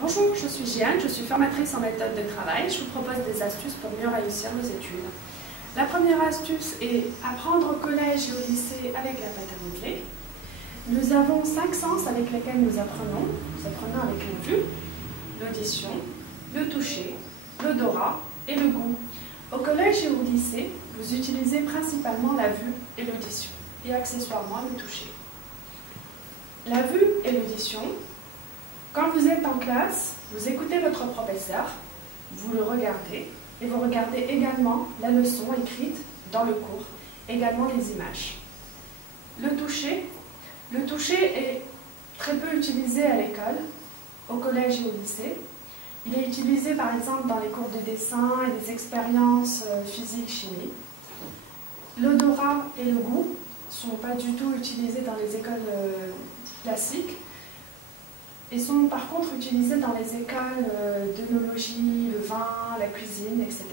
Bonjour, je suis Jeanne, je suis formatrice en méthode de travail. Je vous propose des astuces pour mieux réussir nos études. La première astuce est apprendre au collège et au lycée avec la pâte à modeler. Nous avons 5 sens avec lesquels nous apprenons. Nous apprenons avec la vue, l'audition, le toucher, l'odorat et le goût. Au collège et au lycée, vous utilisez principalement la vue et l'audition, et accessoirement le toucher. La vue et l'audition. Quand vous êtes en classe, vous écoutez votre professeur, vous le regardez, et vous regardez également la leçon écrite dans le cours, également les images. Le toucher est très peu utilisé à l'école, au collège et au lycée. Il est utilisé par exemple dans les cours de dessin et des expériences physique-chimie. L'odorat et le goût ne sont pas du tout utilisés dans les écoles classiques, et sont par contre utilisés dans les écoles d'œnologie, le vin, la cuisine, etc.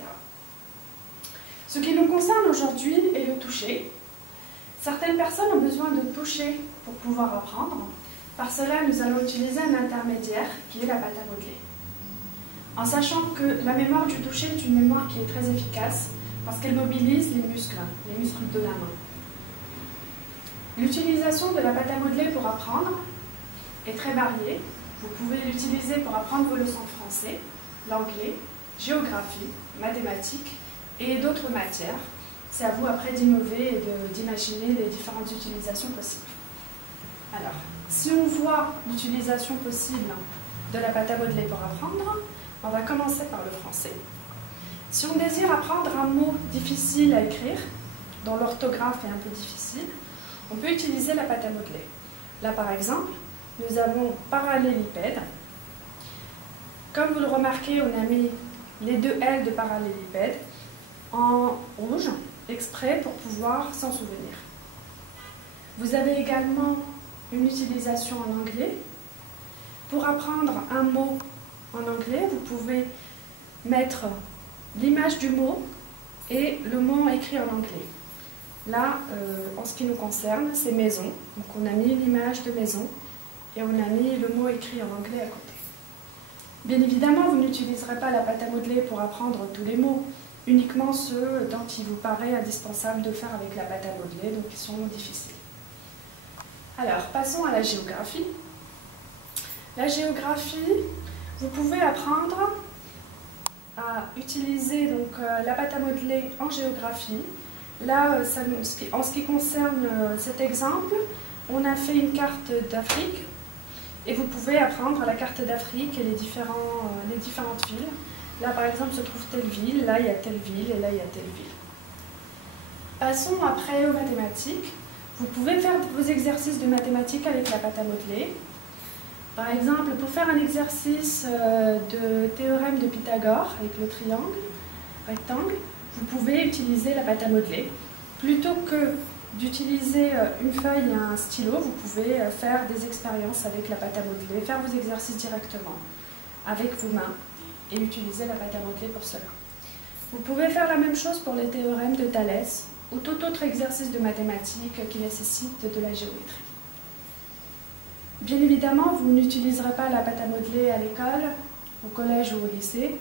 Ce qui nous concerne aujourd'hui est le toucher. Certaines personnes ont besoin de toucher pour pouvoir apprendre. Par cela, nous allons utiliser un intermédiaire qui est la pâte à modeler. En sachant que la mémoire du toucher est une mémoire qui est très efficace parce qu'elle mobilise les muscles de la main. L'utilisation de la pâte à modeler pour apprendre est très variée. Vous pouvez l'utiliser pour apprendre vos leçons de français, l'anglais, géographie, mathématiques et d'autres matières. C'est à vous après d'innover et d'imaginer les différentes utilisations possibles. Alors, si on voit l'utilisation possible de la pâte à modeler pour apprendre, on va commencer par le français. Si on désire apprendre un mot difficile à écrire, dont l'orthographe est un peu difficile, on peut utiliser la pâte à modeler. Là, par exemple, nous avons parallélipède. Comme vous le remarquez, on a mis les deux L de parallélipède en rouge, exprès pour pouvoir s'en souvenir. Vous avez également une utilisation en anglais. Pour apprendre un mot en anglais, vous pouvez mettre l'image du mot et le mot écrit en anglais. Là, en ce qui nous concerne, c'est maison. Donc on a mis l'image de maison et on a mis le mot écrit en anglais à côté. Bien évidemment, vous n'utiliserez pas la pâte à modeler pour apprendre tous les mots, uniquement ceux dont il vous paraît indispensable de faire avec la pâte à modeler, donc qui sont difficiles. Alors, passons à la géographie. La géographie, vous pouvez apprendre à utiliser donc, la pâte à modeler en géographie. Là, en ce qui concerne cet exemple, on a fait une carte d'Afrique et vous pouvez apprendre la carte d'Afrique et les différentes villes. Là, par exemple, se trouve telle ville, là, il y a telle ville et là, il y a telle ville. Passons après aux mathématiques. Vous pouvez faire vos exercices de mathématiques avec la pâte à modeler. Par exemple, pour faire un exercice de théorème de Pythagore avec le triangle, rectangle, vous pouvez utiliser la pâte à modeler. Plutôt que d'utiliser une feuille et un stylo, vous pouvez faire des expériences avec la pâte à modeler, faire vos exercices directement avec vos mains et utiliser la pâte à modeler pour cela. Vous pouvez faire la même chose pour les théorèmes de Thalès ou tout autre exercice de mathématiques qui nécessite de la géométrie. Bien évidemment, vous n'utiliserez pas la pâte à modeler à l'école, au collège ou au lycée,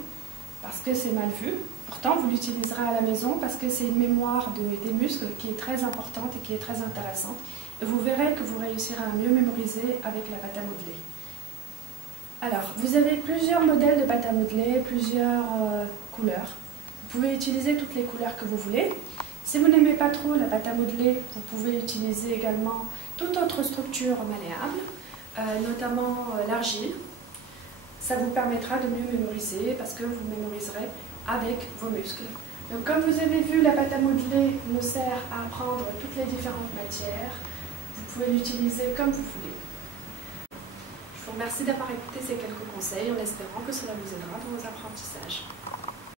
parce que c'est mal vu. Pourtant, vous l'utiliserez à la maison parce que c'est une mémoire des muscles qui est très importante et qui est très intéressante. Et vous verrez que vous réussirez à mieux mémoriser avec la pâte à modeler. Alors, vous avez plusieurs modèles de pâte à modeler, plusieurs couleurs. Vous pouvez utiliser toutes les couleurs que vous voulez. Si vous n'aimez pas trop la pâte à modeler, vous pouvez utiliser également toute autre structure malléable, notamment l'argile. Ça vous permettra de mieux mémoriser parce que vous mémoriserez avec vos muscles. Donc comme vous avez vu, la pâte à modeler nous sert à apprendre toutes les différentes matières. Vous pouvez l'utiliser comme vous voulez. Je vous remercie d'avoir écouté ces quelques conseils en espérant que cela vous aidera dans vos apprentissages.